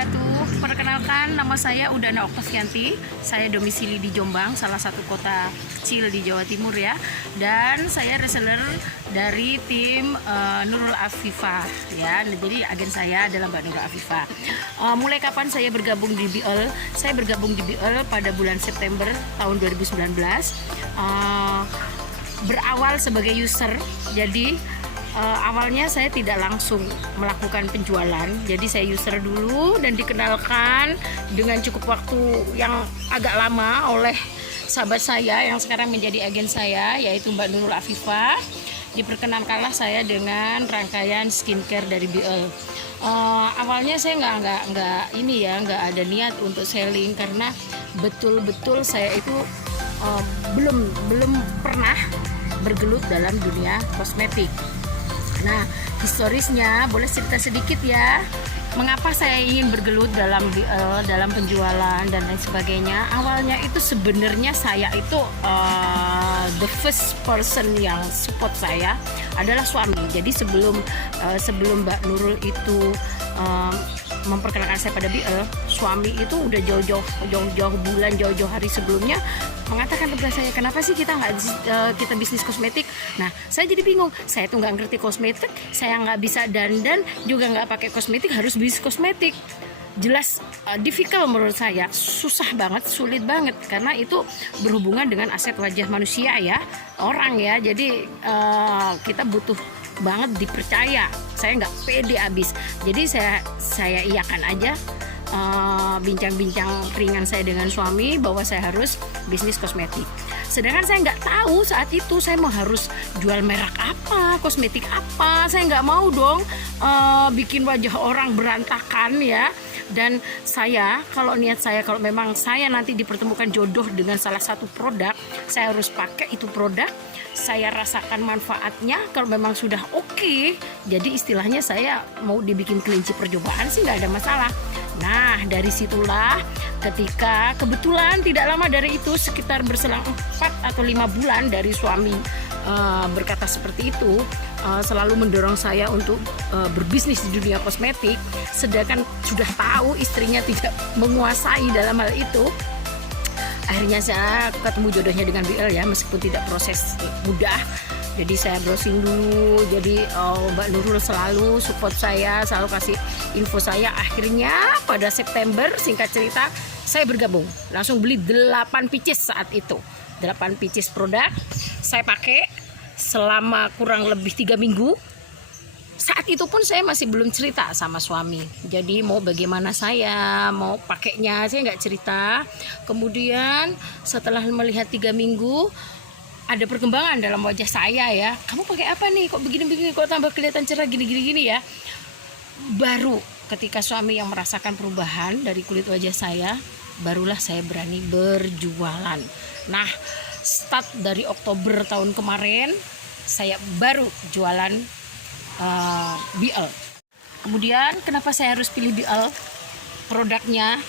wabarakatuh. Perkenalkan, nama saya Udana Oktavianti. Saya domisili di Jombang, salah satu kota kecil di Jawa Timur ya. Dan saya reseller dari tim Nurul Afifah ya. Jadi agen saya adalah Mbak Nurul Afifah. Mulai kapan saya bergabung di BL? Saya bergabung di BL pada bulan September tahun 2019. Berawal sebagai user, jadi awalnya saya tidak langsung melakukan penjualan, jadi saya user dulu dan dikenalkan dengan cukup waktu yang agak lama oleh sahabat saya yang sekarang menjadi agen saya, yaitu Mbak Nurul Afifah. Diperkenankanlah saya dengan rangkaian skincare dari BL. Awalnya saya nggak ada niat untuk selling karena betul-betul saya itu belum pernah bergelut dalam dunia kosmetik. Nah, historisnya boleh cerita sedikit ya. Mengapa saya ingin bergelut dalam penjualan dan lain sebagainya? Awalnya itu sebenarnya saya itu the first person yang support saya adalah suami. Jadi sebelum Mbak Nurul itu memperkenalkan saya pada BL, suami itu udah jauh-jauh bulan, jauh-jauh hari sebelumnya mengatakan kepada saya, kenapa sih kita bisnis kosmetik? Nah, saya jadi bingung. Saya tuh nggak ngerti kosmetik, saya nggak bisa dandan, juga nggak pakai kosmetik, harus bisnis kosmetik. Jelas difficult menurut saya, susah banget, sulit banget, karena itu berhubungan dengan aset wajah manusia ya, orang ya. Jadi kita butuh banget dipercaya. Saya nggak pede abis. Jadi saya iyakan aja bincang-bincang ringan saya dengan suami bahwa saya harus bisnis kosmetik. Sedangkan saya nggak tahu saat itu saya mau harus jual merek apa, kosmetik apa. Saya nggak mau dong bikin wajah orang berantakan ya. Dan saya, kalau memang saya nanti dipertemukan jodoh dengan salah satu produk, saya harus pakai itu produk. Saya rasakan manfaatnya. Kalau memang sudah oke, jadi istilahnya saya mau dibikin kelinci percobaan sih nggak ada masalah. Nah, dari situlah ketika kebetulan tidak lama dari itu, sekitar berselang 4 atau 5 bulan dari suami berkata seperti itu, selalu mendorong saya untuk berbisnis di dunia kosmetik, sedangkan sudah tahu istrinya tidak menguasai dalam hal itu. Akhirnya saya ketemu jodohnya dengan BL ya, meskipun tidak proses mudah. Jadi saya browsing dulu. Jadi Mbak Nurul selalu support saya, selalu kasih info saya. Akhirnya pada September, singkat cerita, saya bergabung. Langsung beli 8 pieces saat itu. 8 pieces produk saya pakai selama kurang lebih 3 minggu. Saat itu pun saya masih belum cerita sama suami. Jadi mau bagaimana saya mau pakainya, saya nggak cerita. Kemudian setelah melihat 3 minggu, ada perkembangan dalam wajah saya ya. Kamu pakai apa nih? Kok begini-begini? Kok tambah kelihatan cerah gini-gini ya? Baru ketika suami yang merasakan perubahan dari kulit wajah saya, barulah saya berani berjualan. Nah, start dari Oktober tahun kemarin, saya baru jualan BL. Kemudian kenapa saya harus pilih BL? Produknya,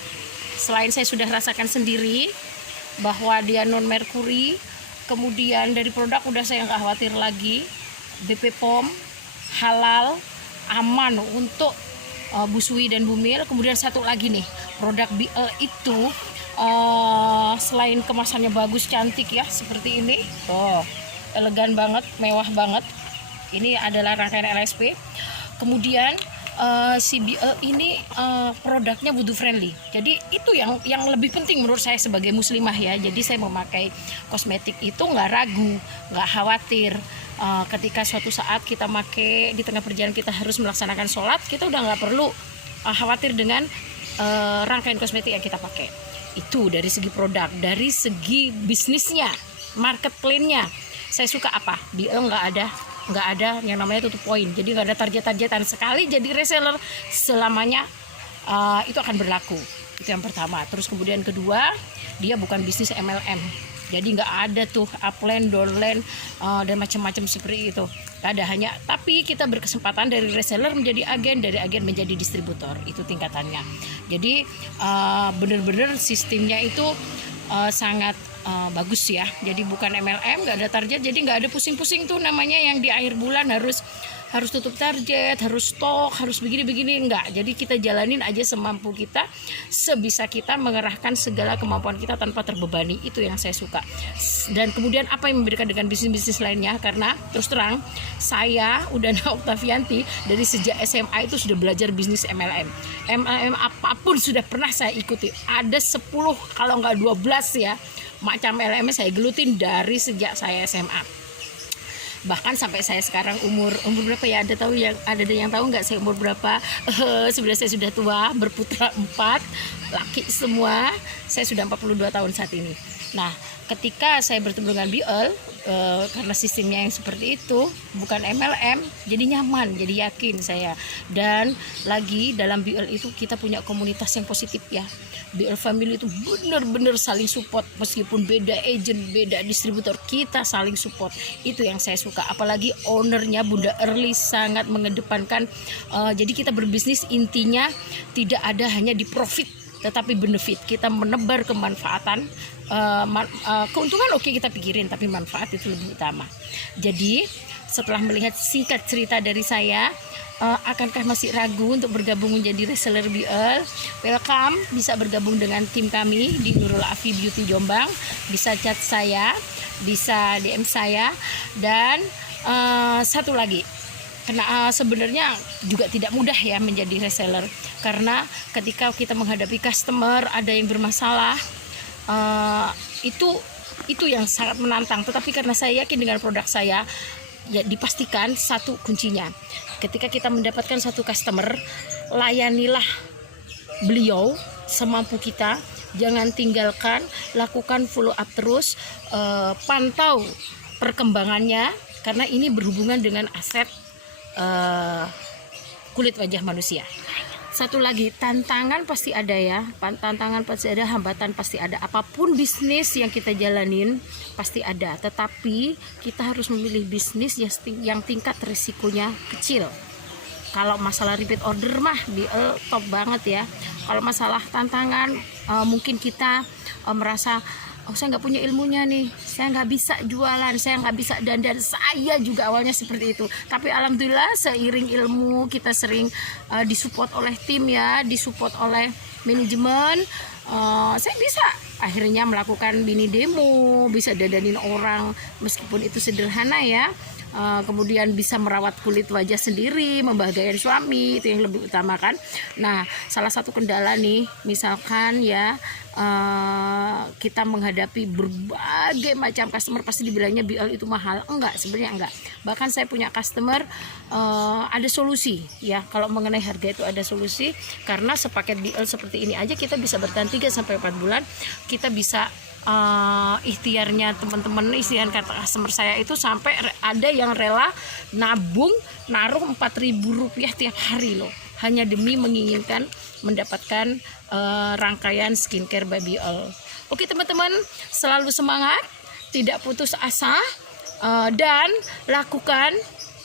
selain saya sudah rasakan sendiri bahwa dia non merkuri, kemudian dari produk udah saya nggak khawatir lagi, BP POM, halal, aman untuk busui dan bumil. Kemudian satu lagi nih, produk BL itu selain kemasannya bagus, cantik ya, seperti ini, elegan banget, mewah banget. Ini adalah rangkaian LSP. Kemudian si BL ini produknya wudu friendly. Jadi itu yang lebih penting menurut saya sebagai muslimah ya. Jadi saya memakai kosmetik itu nggak ragu, nggak khawatir. Ketika suatu saat kita pakai di tengah perjalanan kita harus melaksanakan sholat, kita udah nggak perlu khawatir dengan rangkaian kosmetik yang kita pakai. Itu dari segi produk. Dari segi bisnisnya, market plan-nya, saya suka apa? BL nggak ada yang namanya tutup poin, jadi nggak ada targetan sekali jadi reseller selamanya itu akan berlaku. Itu yang pertama. Terus kemudian kedua, dia bukan bisnis MLM, jadi nggak ada tuh upline, downline dan macam-macam seperti itu, nggak ada. Hanya tapi kita berkesempatan dari reseller menjadi agen, dari agen menjadi distributor, itu tingkatannya. Jadi benar-benar sistemnya itu sangat bagus ya. Jadi bukan MLM, nggak ada target, jadi nggak ada pusing-pusing tuh namanya yang di akhir bulan harus harus tutup target, harus stok, harus begini-begini, enggak. Jadi kita jalanin aja semampu kita, sebisa kita, mengerahkan segala kemampuan kita tanpa terbebani. Itu yang saya suka. Dan kemudian apa yang membedakan dengan bisnis-bisnis lainnya, karena terus terang saya Udana Oktavianti dari sejak SMA itu sudah belajar bisnis MLM. MLM apapun sudah pernah saya ikuti. Ada 10 kalau enggak 12 ya macam MLM saya gelutin dari sejak saya SMA. Bahkan sampai saya sekarang umur berapa ya, ada yang tahu nggak saya umur berapa? Sebenarnya saya sudah tua, berputra 4, laki semua. Saya sudah 42 tahun saat ini. Nah, ketika saya bertemu dengan BL, karena sistemnya yang seperti itu, bukan MLM, jadi nyaman, jadi yakin saya. Dan lagi dalam BL itu kita punya komunitas yang positif ya. BL Family itu benar-benar saling support, meskipun beda agent, beda distributor, kita saling support. Itu yang saya suka. Apalagi ownernya Bunda Erli sangat mengedepankan. Jadi kita berbisnis intinya tidak ada hanya di profit, tetapi benefit. Kita menebar kemanfaatan. Keuntungan oke kita pikirin, tapi manfaat itu lebih utama. Jadi setelah melihat singkat cerita dari saya, akankah masih ragu untuk bergabung menjadi reseller BL? Welcome, bisa bergabung dengan tim kami di Nurul Afi Beauty Jombang. Bisa chat saya, bisa DM saya. Dan satu lagi, karena sebenarnya juga tidak mudah ya menjadi reseller, karena ketika kita menghadapi customer ada yang bermasalah, itu yang sangat menantang. Tetapi karena saya yakin dengan produk saya, ya dipastikan satu kuncinya, ketika kita mendapatkan satu customer, layanilah beliau semampu kita, jangan tinggalkan, lakukan follow up terus, pantau perkembangannya, karena ini berhubungan dengan aset kulit wajah manusia. Satu lagi, tantangan pasti ada ya, tantangan pasti ada, hambatan pasti ada. Apapun bisnis yang kita jalanin pasti ada, tetapi kita harus memilih bisnis yang tingkat risikonya kecil. Kalau masalah repeat order mah BL top banget ya. Kalau masalah tantangan, mungkin kita merasa, oh saya nggak punya ilmunya nih, saya nggak bisa jualan, saya nggak bisa dandan. Saya juga awalnya seperti itu, tapi alhamdulillah seiring ilmu kita sering disupport oleh tim ya, disupport oleh manajemen, saya bisa akhirnya melakukan mini demo, bisa dandanin orang meskipun itu sederhana ya. Kemudian bisa merawat kulit wajah sendiri, membahagiakan suami, itu yang lebih utama kan. Nah, salah satu kendala nih, misalkan ya kita menghadapi berbagai macam customer, pasti dibilangnya BL itu mahal. Enggak, sebenarnya enggak. Bahkan saya punya customer ada solusi ya, kalau mengenai harga itu ada solusi, karena sepaket BL seperti ini aja kita bisa bertahan 3-4 bulan. Kita bisa ikhtiarnya teman-teman, ikhtiar kata customer saya itu sampai ada yang rela nabung naruh Rp4.000 tiap hari loh, hanya demi menginginkan mendapatkan rangkaian skincare by BL. Oke teman-teman, selalu semangat, tidak putus asa, dan lakukan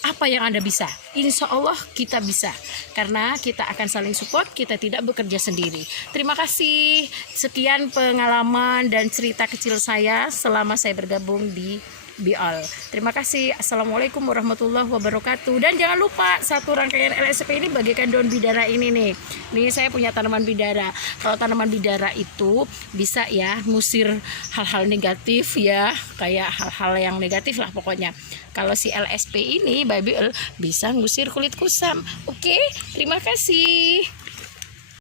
apa yang Anda bisa. Insya Allah kita bisa, karena kita akan saling support, kita tidak bekerja sendiri. Terima kasih. Sekian pengalaman dan cerita kecil saya selama saya bergabung di BL. Terima kasih. Assalamualaikum warahmatullahi wabarakatuh. Dan jangan lupa, satu rangkaian LSP ini bagikan daun bidara ini nih. Nih saya punya tanaman bidara. Kalau tanaman bidara itu bisa ya ngusir hal-hal negatif ya, kayak hal-hal yang negatif lah pokoknya. Kalau si LSP ini by BL bisa ngusir kulit kusam. Oke, terima kasih.